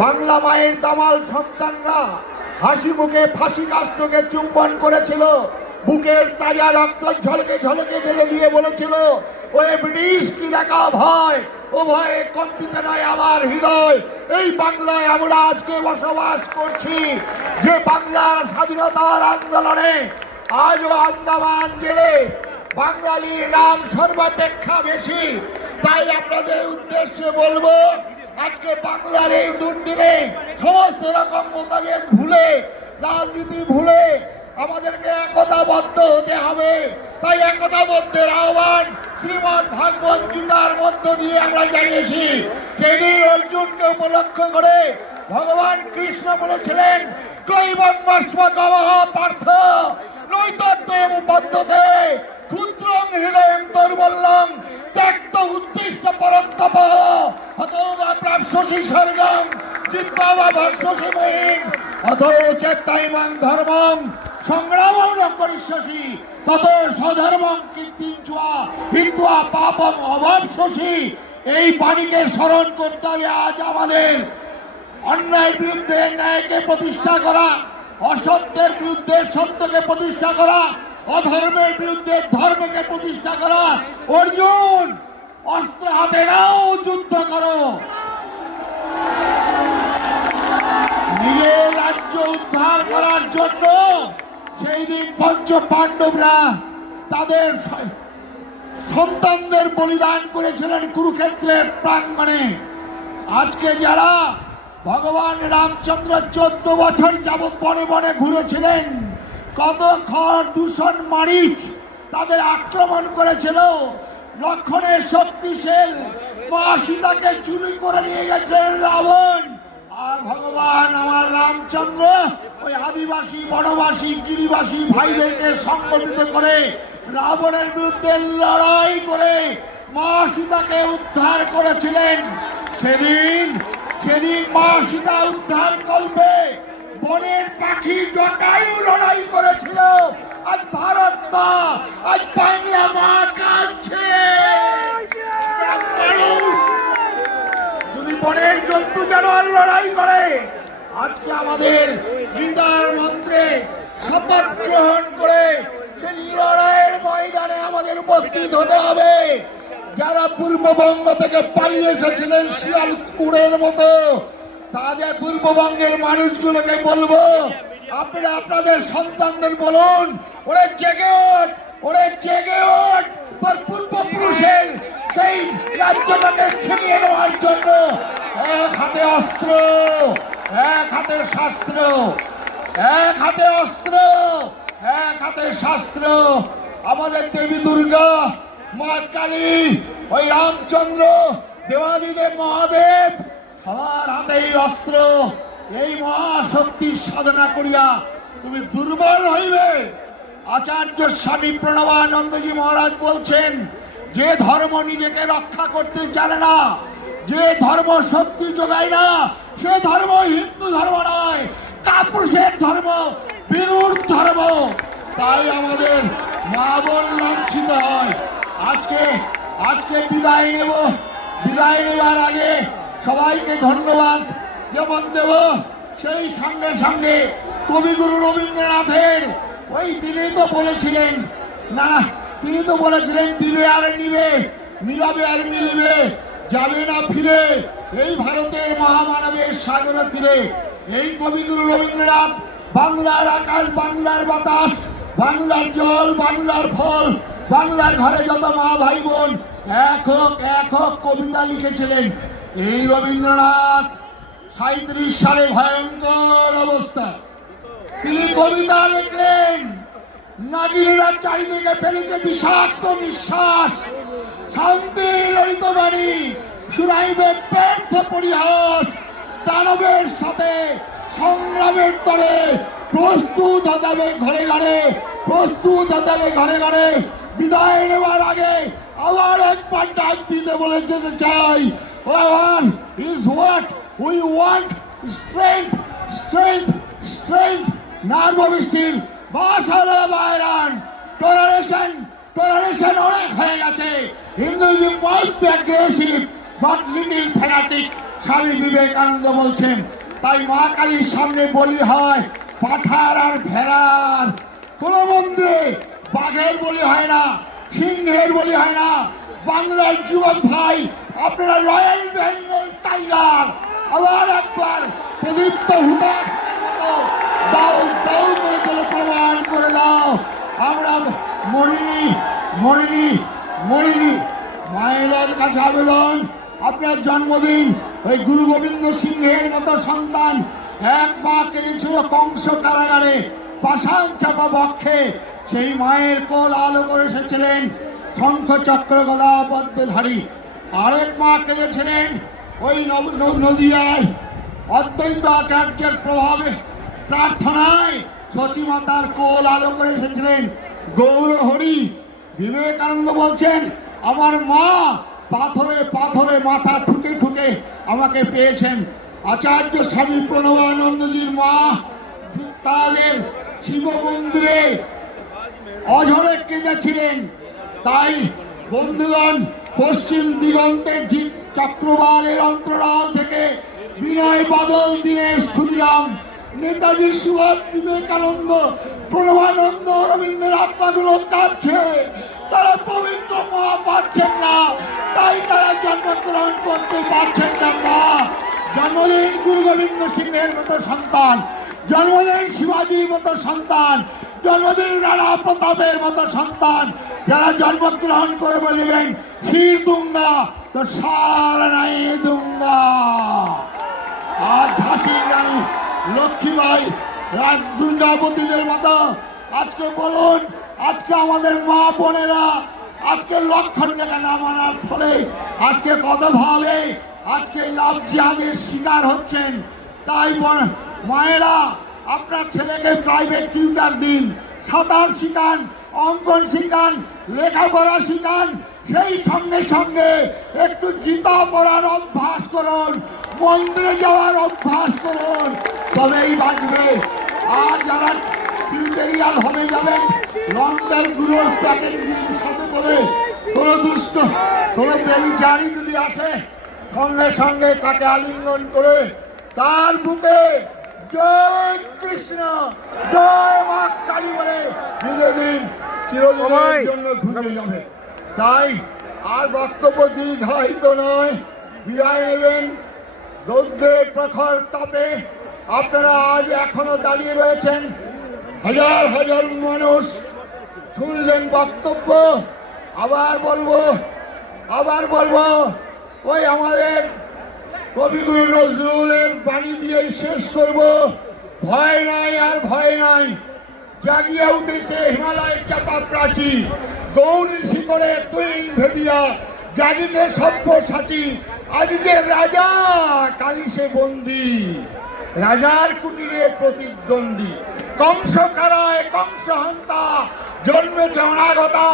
বাংলা মায়ের দামাল সন্তানরা হাসি মুখে ফাঁসি কাষ্ঠকে চুম্বন করেছিল, বুকের তাজা রক্ত ঝলকে ঝলকে ঢেলে দিয়ে বলেছিল, ওই ব্রিটিশ কি দেখা ভয়, ও ভয়ে কম্পিত নয় আমার হৃদয়। এই বাংলায় আমরা আজকে বসবাস করছি, যে বাংলার স্বাধীনতার আন্দোলনে আজও আন্দামান জেলে বাঙালির নাম সর্বাপেক্ষা বেশি। তাই আপনাদের উদ্দেশ্যে বলবো, আজকে বাংলার এই দুর্দিনে সমস্ত রকম মতভেদ ভুলে, রাজনীতি ভুলে আমাদেরকে একতাবদ্ধ হতে হবে। তাই একতাবদ্ধের আহ্বান শ্রীমদ্ ভাগবত গীতার মধ্য দিয়ে আমরা জানিয়েছি। যেদিন অর্জুনকে উপলক্ষ করে ভগবান কৃষ্ণ বলেছিলেন, কৈবম্যস্মকমঃ পার্থ নৈতত্ত্বম পদ্ধতে ক্ষুদ্রং হৃদয়ং দুর্বলং ত্যক্ত উদ্দিষ্ট পরন্তপ হতো বা প্রাপ্স্যসি স্বর্গং জিত্বা বা ভক্ষসি মহিম অথো চেত্তাইমাং ধর্মং সংগ্রামং ন করিষ্যসি তত স্বধর্মং কীর্তিঞ্চা হিত্বা পাপং অবাপ্স্যসি। এই বাণীকে স্মরণ করতে হবে। আজ আমাদের অন্যায়ের বিরুদ্ধে ন্যায়কে প্রতিষ্ঠা করা, অসত্যের বিরুদ্ধে সত্যকে প্রতিষ্ঠা করা, অধর্মের বিরুদ্ধে ধর্মকে প্রতিষ্ঠা করা। অর্জুন, অস্ত্র হাতে নাও, যুদ্ধ করো। নিজের রাজ্য উদ্ধার করার জন্য সেই দিন পঞ্চ পাণ্ডবরা তাদের সন্তানদের বলিদান করেছিলেন কুরুক্ষেত্রের প্রাঙ্গণে। আজকে যারা ভগবান রামচন্দ্র 14 বছর যাবৎ বনে বনে ঘুরেছিলেন, কত খড় দূষণ মারিচ তাদের আক্রমণ করেছিল, লক্ষণের শক্তিশীল মা সীতাকে চুরি করে নিয়ে গেছেন রাবণ। আর ভগবান আমার রামচন্দ্র ওই আদিবাসী, বনবাসী, গিরিবাসী ভাইদেরকে সংগঠিত করে রাবণের বিরুদ্ধে লড়াই করে মা সীতাকে উদ্ধার করেছিলেন। সেদিন মা সীতা উদ্ধার কল্পে বনের পাখি জটায়ু লড়াই করেছিল। আজ ভারত মা, আজ বাংলা মা কাঁদছে। যদি বনের জন্তু জানোয়ার লড়াই করে, আজকে আমাদের গীতার মন্ত্রে শপথ গ্রহণ করে সেই লড়াইয়ের ময়দানে আমাদের উপস্থিত হতে হবে। যারা পূর্ববঙ্গ থেকে পালিয়ে এসেছিলেন শিয়াল কুড়ের মতো, তাদের পূর্ববঙ্গের মানুষগুলোকে বলবো, আপনারা আপনাদের সন্তানদের বলুন, ওরে জেগে ওঠ, ওরে জেগে ওঠ, তোর পূর্বপুরুষের সেই রাজ্যটাকে ছিনিয়ে নেওয়ার জন্য এক হাতে অস্ত্র, এক হাতে শাস্ত্র, এক হাতে অস্ত্র, এক হাতে শাস্ত্র। আমাদের দেবী দুর্গা, মা কালী, ওই রামচন্দ্র, দেবাদিদেব মহাদেব সবার হাতেই অস্ত্র। এই মহাশক্তির সাধনা করিয়া তুমি দুর্বল হইবে। আচার্য স্বামী প্রণবানন্দজি মহারাজ বলছেন, যে ধর্ম নিজেকে রক্ষা করতে জানে না, যে ধর্ম শক্তি যোগায় না, সে ধর্ম হিন্দু ধর্ম নয়, কাপুরুষের ধর্ম, বিরূঢ় ধর্ম। তাই আমাদের মা বোন লাঞ্ছিত হয়। আজকে বিদায় নেব। বিদায় নেবার আগে সবাইকে ধন্যবাদ যেমন দেব, সেই সঙ্গে সঙ্গে কবিগুরু রবীন্দ্রনাথের ওই তিনি তো বলেছিলেন, না তিনি তো বলেছিলেন, দিবে আর নিবে, মিলাবে আর মিলিবে, যাবে না ফিরে এই ভারতের মহামানবের সাগর তীরে। এই কবিগুরু রবীন্দ্রনাথ বাংলার আকাশ, বাংলার বাতাস, বাংলার জল, বাংলার ফল, বাংলার ঘরে যত মা ভাই বোন এক হোক কবিতা লিখেছিলেন। এই রবীন্দ্রনাথ 37 সালে ভয়ঙ্কর অবস্থা, তিনি কবিতা লিখলেন। নাগিনীরা চারিদিকে ফেলেছে বিষাক্ত নিঃশ্বাস, শান্তি ললিত বাণী শুনাইবে ব্যর্থ পরিহাস। দানবের সাথে সংগ্রামের তরে প্রস্তুত হতে হবে ঘরে ঘরে, প্রস্তুত হতে হবে ঘরে ঘরে। বিদায় নেওয়ার আগে আবার একবার ডাক দিতে বলে যেতে চাই, is what we want, strength, strength, strength. নার্ভবিষ্টির বাসালা বাইরান, toleration অনেক হয়ে গেছে। Hinduism must be aggressive but little fanatic. Swami Vivekananda বলছেন। তাই মা কালীর সামনে বলি হয় পাঠার আর ভেড়ার, কোন মন্দিরে বাঘের বলি হয় না, সিংহের বলি হয় না। বাংলার যুবক ভাই, আপনারা রয়্যাল বেঙ্গল টাইগার আবার একবার প্রদীপ্ত হুটার দাও দাও করে চলে প্রমাণ করে দাও। আমরা মরিনি মরিনি মরিনি। মায়ের কাছে আবেদন, আপনার জন্মদিন ওই গুরু গোবিন্দ সিংহের মতো সন্তান এক মা কেঁদেছিল কংস কারাগারে পাষাণ চাপা বক্ষে। সেই মায়ের কোল আলো করে এসেছিলেন শঙ্খ চক্র গদা পদ্মধারী। আরেক মা কেঁদেছিলেন ওই নদিয়ায় অদ্বৈত আচার্যের প্রভাবে প্রার্থনায় সচিমাতার কোল আলো করে এসেছিলেন গৌরহরি। বিবেকানন্দ বলছেন, আমার মা পাথরে পাথরে মাথা ঠুকে ঠুকে আমাকে পেয়েছেন। আচার্য স্বামী প্রণবানন্দজির মা তাদের শিব মন্দিরে অঝরে কেঁদেছিলেন। তাই বন্ধুগণ, পশ্চিম দিগন্তের চক্রবালের অন্তরাল থেকে বিনয় বাদল দীনেশ ক্ষুদিরাম, নেতাজি সুভাষ, বিবেকানন্দ, প্রণবানন্দ, রবীন্দ্রের আত্মাগুলো কাঁদছে। তারা পবিত্র মা পাচ্ছেন না, তাই তারা জন্মগ্রহণ করতে পারছেন না। মা জন্মদিন গুরু গোবিন্দ সিংহের মতো সন্তান, জন্মদিন শিবাজির মতো সন্তান, জন্মদিন রাণা প্রতাপের মতো সন্তান, যারা জন্মগ্রহণ করে বলবেন শির দুঙ্গা তো সারা নাই দুঙ্গা। আর ঝাঁসির রানী লক্ষ্মীবাই, দুর্গাবতীদের মতো আজকে বলুন, আজকে আমাদের মা বোনেরা আজকে লক্ষণ টাকা না মানার ফলে আজকে কত ভাবে আজকে লাভ জিহাদের শিকার হচ্ছেন। তাই মায়েরা, আপনার ছেলেকে প্রাইভেট টিউটার দিন, সাঁতার শিখান, অঙ্কন শিখান, লেখাপড়া শিখান, সেই সঙ্গে সঙ্গে একটু গীতা পড়ার অভ্যাস করুন, মন্দিরে যাওয়ার অভ্যাস করুন, তবেই বাঁচবে। আর যারা টিউটোরিয়াল হবে যাবেন, লন্ডন গুলোর প্যাকেট সাথে করে কোনো দুষ্ট কোনো বেবিচারী যদি আসে, সঙ্গে সঙ্গে তাকে আলিঙ্গন করে তার বুকে জয় কৃষ্ণ জয় মা কালী বলে ধীরে দিন চিরদিনের জন্য ঘুরে যাবে। তাই আর বক্তব্য দীর্ঘায়িত নয়, বিদায় নেবেন। রৌদ্রের প্রখর তাপে আপনারা আজ এখনো দাঁড়িয়ে রয়েছেন, হাজার হাজার মানুষ শুনলেন বক্তব্য। আবার বলবো ওই আমাদের কবিগুরু নজরুলের বাণী দিয়ে শেষ করব। ভয় নাই আর ভয় নাই, জাগিয়ে উঠেছে হিমালয়ের চাপা প্রাচী, গৌরী শিখরে তুইন ভেদিয়া জাগিছে সব্যসাচী। আজকে রাজা কালিসে বন্দী, রাজার কুটিরে প্রতিদ্বন্দ্বী, কংস কারায় কংস হন্তা, জন্মেছে অনাগতা,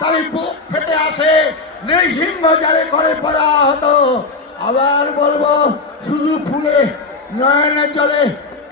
তাই বুক ফেটে আসে নৃসিংহ যারে করে পড়া হতো। আবার বলবো, শুধু ফুলে নয়নে চলে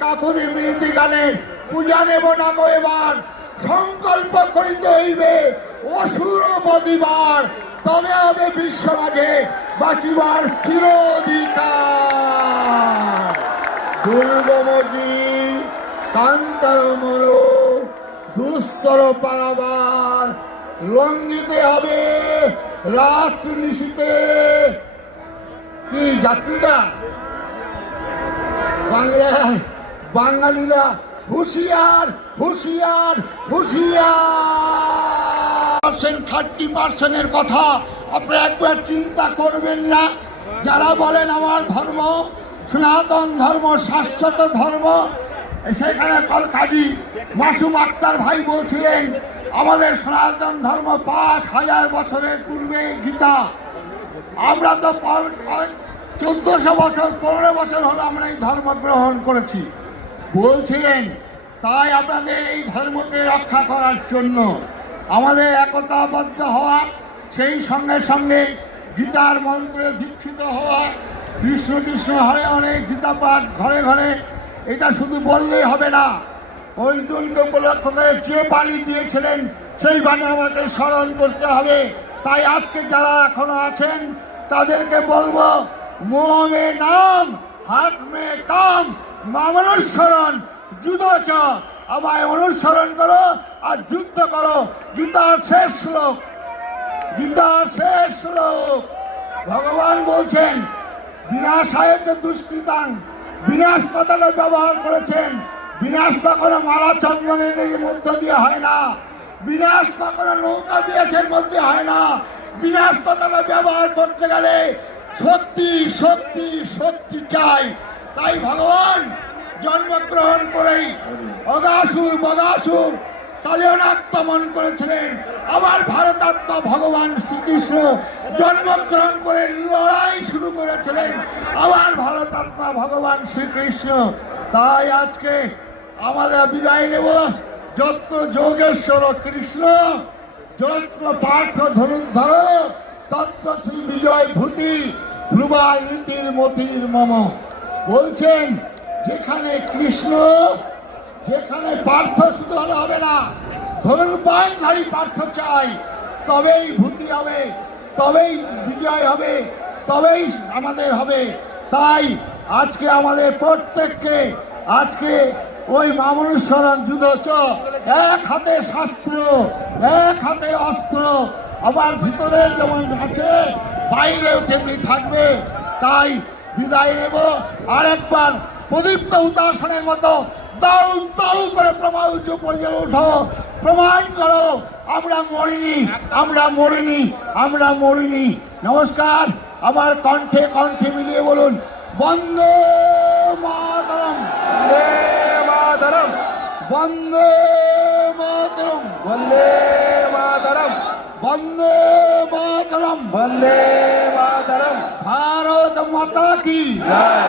কাকুরি মিনতি গানে পূজা নেব না গো এবার, সংকল্প করিতে হইবে অসুর বদিবার, তবে হবে বিশ্ব মাঝে বাঁচিবার চির অধিকার। দুর্গমজি কান্তর মর দুস্তর পারাবার, লঙ্ঘিতে হবে রাত্রি নিশীতে। কি যাত্রীরা বাংলায় বাঙালিরা হুঁশিয়ার হুঁশিয়ার হুঁশিয়ার। 30% কথা আপনারা একবার চিন্তা করবেন না। যারা বলেন আমার ধর্ম সনাতন ধর্ম, শাশ্বত ধর্ম, সেখানে কাজী মাসুম আক্তার ভাই বলছিলেন আমাদের সনাতন ধর্ম 5000 বছরের পূর্বে গীতা। আমরা তো 1400 বছর 15 বছর হলো আমরা এই ধর্ম গ্রহণ করেছি বলছিলেন। তাই আপনাদের এই ধর্মকে রক্ষা করার জন্য আমাদের একতাবদ্ধ হওয়া, সেই সঙ্গে সঙ্গে গীতার মন্ত্রে দীক্ষিত হওয়া, কৃষ্ণ কৃষ্ণ হরে হরে গীতা পাঠ ঘরে ঘরে, এটা শুধু বললেই হবে না। অর্জুনকে উপলক্ষ করে যে বাণী দিয়েছিলেন সেই বাণী আমাকে স্মরণ করতে হবে। তাই আজকে যারা এখনো আছেন তাদেরকে বলবো, মোহ মে নাম, হাত মে কাম, মামনুসরণ যুদ্ধ চ, আমায় অনুসরণ করো আর যুদ্ধ করো। গীতার শেষ শ্লোক, গীতার শেষ শ্লোক। ভগবান বলছেন বিনাশায় দুষ্কৃতাং, বিনাশ কথাটা ব্যবহার করেছেন। বিনাশ কখনো মালা চন্দনের মধ্য দিয়ে হয় না, বিনাশ কখনো নৌকা বিনাশের মধ্যে হয় না। বিনাশ কথাটা ব্যবহার করতে গেলে শক্তি শক্তি শক্তি চাই। তাই ভগবান জন্মগ্রহণ করেই অগাসুর বগাসুর কালিয়ন আক্রমণ করেছিলেন। আবার ভারতাত্মা ভগবান শ্রীকৃষ্ণ জন্মগ্রহণ করে লড়াই শুরু করেছিলেন। আবার ভারতাত্মা ভগবান শ্রীকৃষ্ণ। তাই আজকে আমাদের বিদায় নেব। যত্র যোগেশ্বর কৃষ্ণ, যত্র পার্থ ধনুর্ধর, তত্র শ্রী বিজয় ভূতি, ধ্রুবা নীতির মতির মম। বলছেন যেখানে কৃষ্ণ, যেখানে পার্থ শুধু হলে হবে না, ধনুর্বাণধারী পার্থ চাই। তবেই ভূতি হবে, তবেই বিজয় হবে, তবেই আমাদের হবে। তাই আজকে আমাদের প্রত্যেককে আজকে ওই মামনুসরণ যুদ্ধ চ, এক হাতে শাস্ত্র, এক হাতে অস্ত্র, আবার ভিতরে যেমন আছে বাইরেও তেমনি থাকবে। তাই বিদায় নেব। আরেকবার প্রদীপ্ত উদাসনের মতো দাউ দাউ করে প্রমাণ পড়ে ওঠো, প্রমাণ করো আমরা মরিনি, আমরা মরিনি, আমরা মরিনি। নমস্কার। আমার কণ্ঠে কণ্ঠে মিলিয়ে বলুন বন্দে মাতরম, বন্দে মাতরম, वंदे मातरम, বন্দে মাতরম, वंदे मातरम। ভারত মাতা কি।